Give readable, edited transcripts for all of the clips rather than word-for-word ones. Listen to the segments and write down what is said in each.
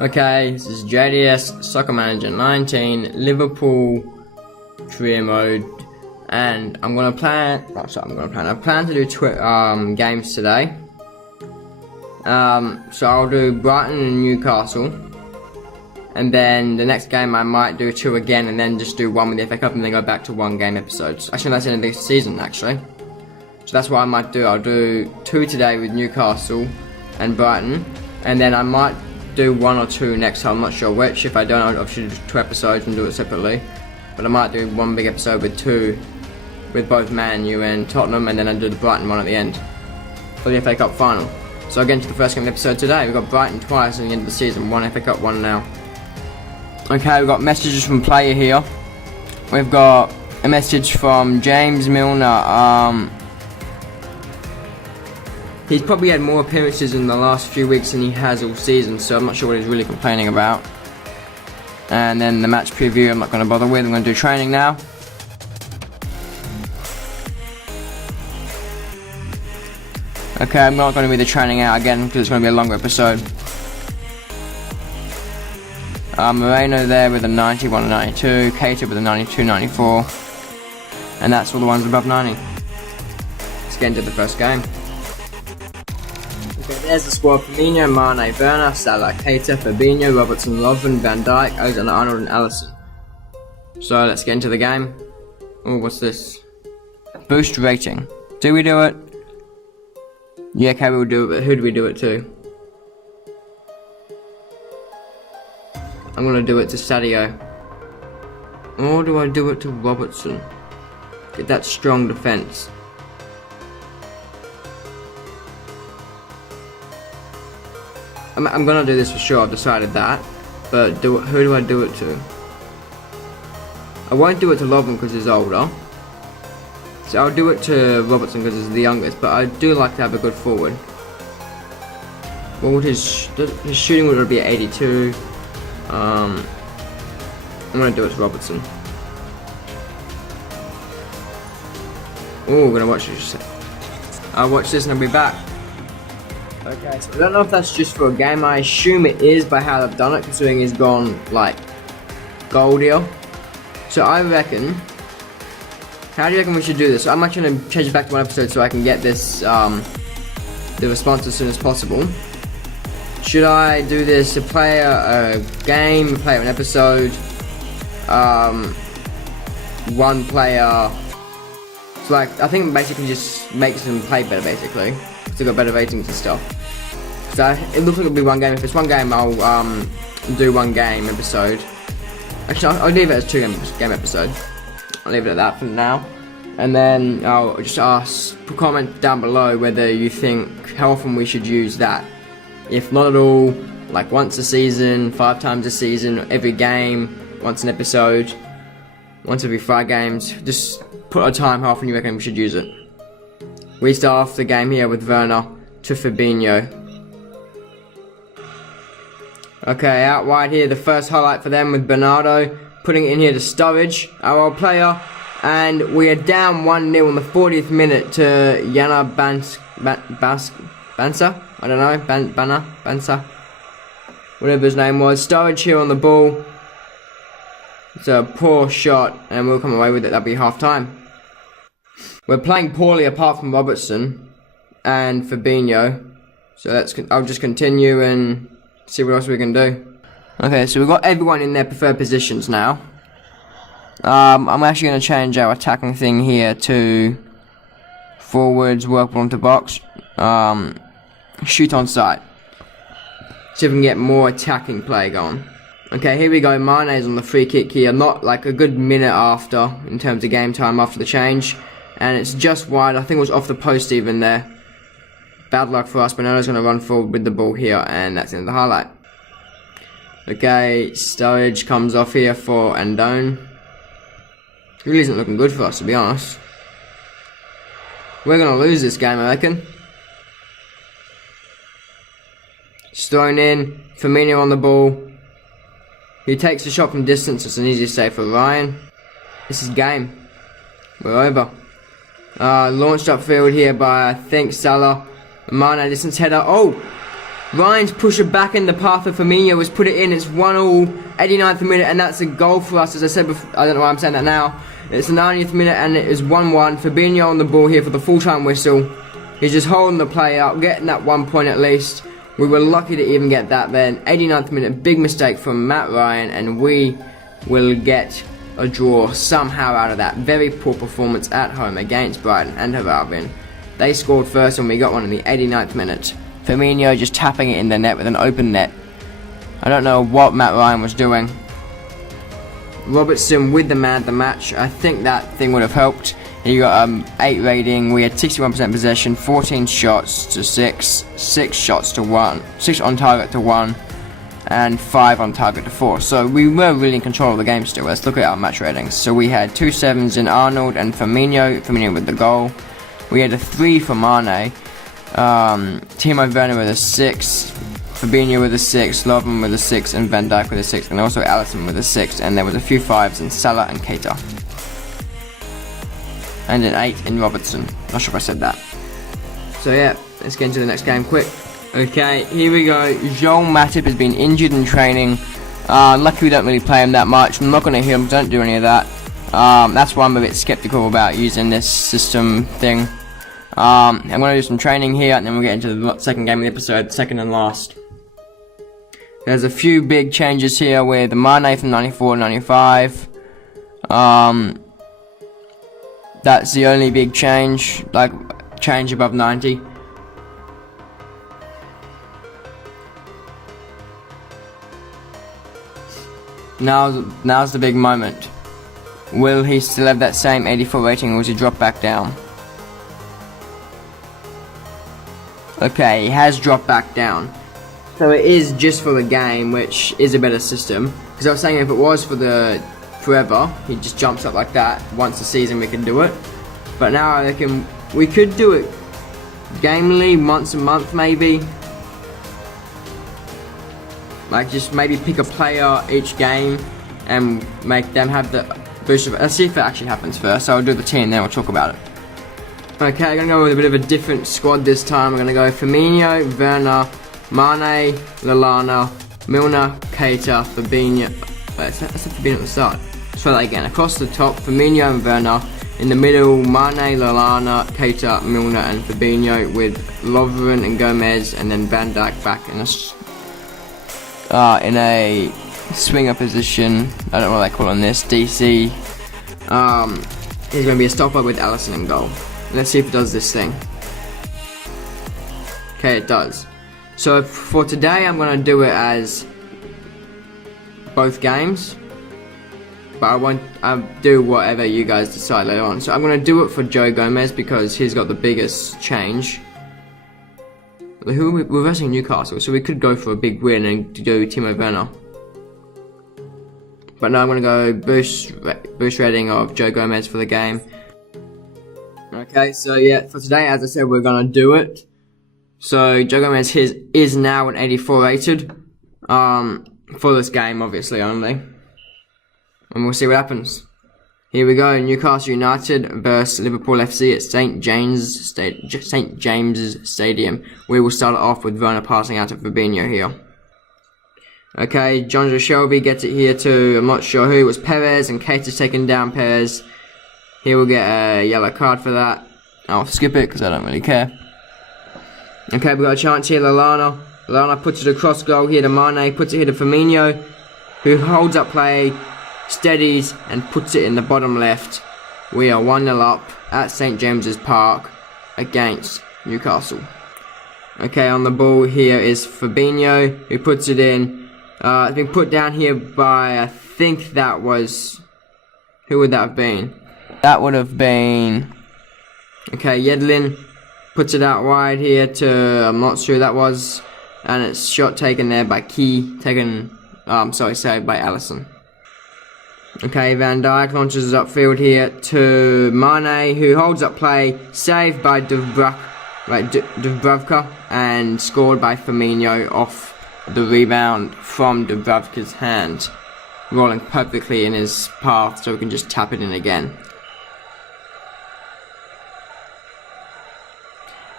Okay, this is JDS Soccer Manager 19 Liverpool career mode, and I plan to do games today. So I'll do Brighton and Newcastle, and then the next game I might do 2 again, and then just do 1 with the FA Cup, and then go back to 1 game episodes. Actually, that's the end of this season, actually. So that's what I might do. I'll do 2 today with Newcastle and Brighton, and then I might do 1 or 2 next time. I'm not sure which. If I don't, I'll should do 2 episodes and do it separately. But I might do 1 big episode with 2, with both Man U and Tottenham, and then I'll do the Brighton one at the end for the FA Cup final. So again, to the first game episode today. We've got Brighton twice at the end of the season. 1 FA Cup, 1 now. Okay, we've got messages from player here. We've got a message from James Milner. He's probably had more appearances in the last few weeks than he has all season, so I'm not sure what he's really complaining about. And then the match preview I'm not going to bother with. I'm going to do training now. Okay, I'm not going to read the training out again because it's going to be a longer episode. Moreno there with a 91 and 92, Keita with a 92, 94, and that's all the ones above 90. Let's get into the first game. Okay, there's the squad: Firmino, Mane, Werner, Salah, Keita, Fabinho, Robertson, Lovren, Van Dijk, Alexander-Arnold and Alisson. So let's get into the game. Oh, what's this? Boost rating. Do we do it? Yeah, okay, we'll do it, but who do we do it to? I'm gonna do it to Sadio. Or do I do it to Robertson? Get that strong defense. I'm gonna do this for sure, I've decided that. But who do I do it to? I won't do it to Lovren because he's older. So I'll do it to Robertson because he's the youngest, but I do like to have a good forward. What would his shooting would be at 82. I'm gonna do it to Robertson. Oh, we're gonna watch this. I'll watch this and I'll be back. Okay, so I don't know if that's just for a game. I assume it is by how they've done it, considering he's gone like goldier. So I reckon. How do you reckon we should do this? So I'm actually going to change it back to 1 episode so I can get this, the response as soon as possible. Should I do this a player, a game, a player, an episode, 1 player? So like, I think basically just makes them play better basically. So they've got better ratings and stuff. So it looks like it'll be 1 game. If it's 1 game, I'll do 1 game episode. Actually, I'll leave it as 2 game episode. I'll leave it at that for now, and then I'll just comment down below whether you think how often we should use that. If not at all, like once a season, 5 times a season, every game, once an episode, once every 5 games. Just put a time how often you reckon we should use it. We start off the game here with Werner to Fabinho. Okay, out wide here, the first highlight for them with Bernardo. Putting it in here to Sturridge, our old player, and we are down 1-0 in the 40th minute to Yana Bansa? I don't know, Bansa? Whatever his name was. Sturridge here on the ball. It's a poor shot, and we'll come away with it. That'll be half time. We're playing poorly apart from Robertson and Fabinho. So I'll just continue and see what else we can do. Okay, so we've got everyone in their preferred positions now. I'm actually going to change our attacking thing here to forwards, work ball into box, shoot on sight. See if we can get more attacking play going. Okay, here we go. Mane's on the free kick here, not like a good minute after in terms of game time after the change. And it's just wide. I think it was off the post even there. Bad luck for us. Bernardo's going to run forward with the ball here, and that's the end of the highlight. Okay, Sturridge comes off here for Andone. Really isn't looking good for us, to be honest. We're going to lose this game, I reckon. Just thrown in. Firmino on the ball. He takes a shot from distance. It's an easy save for Ryan. This is game. We're over. Launched upfield here by, I think, Salah. Mane, distance header. Oh! Ryan's pushed it back in the path of Firmino, has put it in. It's 1-1, 89th minute, and that's a goal for us. As I said before, I don't know why I'm saying that now. It's the 90th minute, and it is 1-1. Fabinho on the ball here for the full-time whistle. He's just holding the play up, getting that 1 point at least. We were lucky to even get that then. 89th minute, big mistake from Matt Ryan, and we will get a draw somehow out of that. Very poor performance at home against Brighton and Hove Albion. They scored first and we got one in the 89th minute. Firmino just tapping it in the net with an open net. I don't know what Matt Ryan was doing. Robertson with the man of the match. I think that thing would have helped. He got 8 rating. We had 61% possession, 14 shots to 6, 6 shots to 1, 6 on target to 1, and 5 on target to 4. So we were really in control of the game still. Let's look at our match ratings. So we had 2 7s in Arnold and Firmino. Firmino with the goal. We had a 3 for Mane. Timo Werner with a 6. Fabinho with a 6, Lovren with a 6, and Van Dijk with a 6, and also Alisson with a 6, and there was a few 5s in Salah and Keita. And an 8 in Robertson. Not sure if I said that. So yeah, let's get into the next game quick. Okay, here we go. Joel Matip has been injured in training. Lucky we don't really play him that much. I'm not going to heal him, don't do any of that. That's why I'm a bit skeptical about using this system thing. I'm going to do some training here, and then we'll get into the second game of the episode, second and last. There's a few big changes here with Mane from 94 to 95. That's the only big change, like change above 90. Now's the big moment. Will he still have that same 84 rating, or will he drop back down? Okay, he has dropped back down. So it is just for the game, which is a better system. Because I was saying if it was for the forever, he just jumps up like that. Once a season we can do it. But now I reckon we could do it gamely, once a month maybe. Like just maybe pick a player each game and make them have the boost of it. Let's see if it actually happens first. So I'll do the team, then we'll talk about it. Okay, I'm going to go with a bit of a different squad this time. I'm going to go Firmino, Werner, Mane, Lallana, Milner, Keita, Fabinho. That's Fabinho at the start. Let's try that again. Across the top, Firmino and Werner. In the middle, Mane, Lallana, Keita, Milner and Fabinho, with Lovren and Gomez, and then Van Dijk back in a swinger position. I don't know what they call on this. DC. He's going to be a stopper with Alisson in goal. Let's see if it does this thing. Okay, it does. So for today, I'm going to do it as both games. But I'll do whatever you guys decide later on. So I'm going to do it for Joe Gomez because he's got the biggest change. We're versing Newcastle, so we could go for a big win and do Timo Werner. But no, I'm going to go boost rating of Joe Gomez for the game. Okay, so yeah, for today, as I said, we're going to do it. So Joe Gomez is now an 84 rated. For this game, obviously, only. And we'll see what happens. Here we go, Newcastle United versus Liverpool FC at St. James's Stadium. We will start it off with Werner passing out to Fabinho here. Okay, Jonjo Shelby gets it here to, I'm not sure who, it was Perez, and Keita's taking down Perez. He will get a yellow card for that. I'll skip it because I don't really care. Okay, we got a chance here, Lallana. Lallana puts it across goal here to Mane, puts it here to Firmino, who holds up play, steadies and puts it in the bottom left. We are 1-0 up at St. James's Park against Newcastle. Okay, on the ball here is Fabinho, who puts it in. It's been put down here by, I think that was, who would that have been? That would have been, okay, Yedlin puts it out wide here to, I'm not sure who that was, and it's shot taken there by saved by Alisson. Okay, Van Dijk launches it upfield here to Mane, who holds up play, saved by Dubravka, and scored by Firmino off the rebound from Dubravka's hand, rolling perfectly in his path so we can just tap it in again.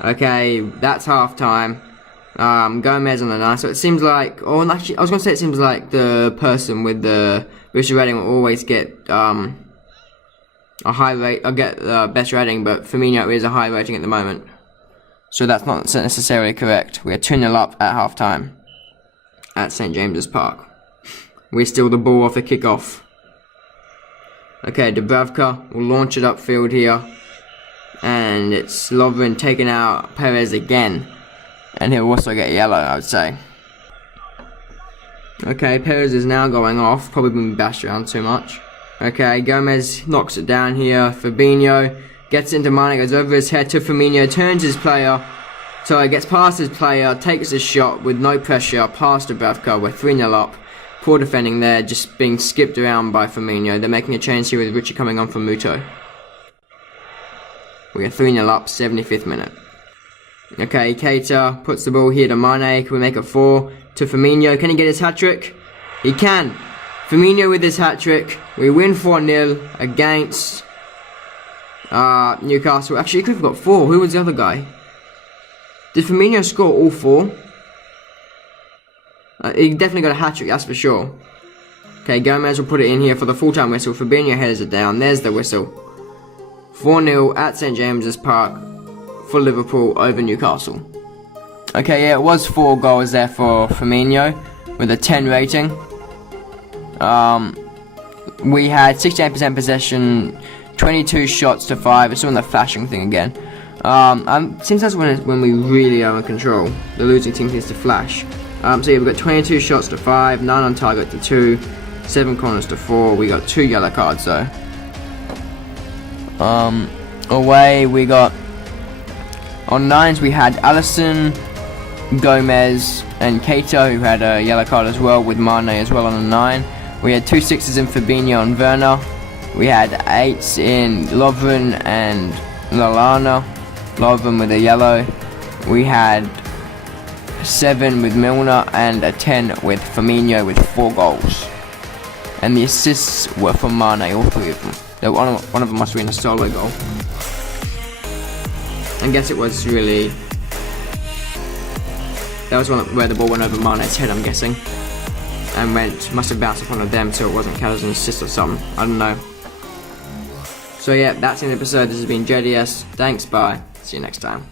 Okay, that's half time. Gomez on the 9. So it seems like, or actually, I was gonna say it seems like the person with the booster rating will always get a high rate. I'll get the best rating, but Firmino is a high rating at the moment. So that's not necessarily correct. We are 2-0 up at half time at St James's Park. We steal the ball off the kickoff. Okay, Dubravka will launch it upfield here. And it's Lovren taking out Perez again. And he'll also get yellow, I would say. Okay, Perez is now going off. Probably been bashed around too much. Okay, Gomez knocks it down here. Fabinho gets into Mane, goes over his head to Firmino, turns his player. So he gets past his player, takes a shot with no pressure, past Dubravka. We're 3-0 up. Poor defending there, just being skipped around by Firmino. They're making a change here with Richie coming on from Muto. We are 3-0 up, 75th minute. Okay, Keita puts the ball here to Mane. Can we make it 4 to Firmino? Can he get his hat-trick? He can. Firmino with his hat-trick. We win 4-0 against Newcastle. Actually, he could have got 4. Who was the other guy? Did Firmino score all 4? He definitely got a hat-trick, that's for sure. Okay, Gomez will put it in here for the full-time whistle. Fabinho headers it down. There's the whistle. 4-0 at St James's Park for Liverpool over Newcastle. Okay, yeah, it was 4 goals there for Firmino with a 10 rating. We had 68% possession, 22 shots to 5. It's on the flashing thing again. Seems that's when we really are in control. The losing team needs to flash. So yeah, we've got 22 shots to 5, 9 on target to 2, 7 corners to 4. We got 2 yellow cards though. Away we got, on 9s we had Alisson, Gomez and Keita, who had a yellow card as well, with Mane as well on a 9. We had 2 6s in Fabinho and Werner. We had 8s in Lovren and Lallana. Lovren with a yellow. We had 7 with Milner and a 10 with Firmino with 4 goals. And the assists were from Mane, all 3 of them. One of them must have been a solo goal. I guess it was really... That was one where the ball went over Mane's head, I'm guessing. And must have bounced off one of them, so it wasn't counted as an assist or something. I don't know. So yeah, that's the episode. This has been JDS. Thanks, bye. See you next time.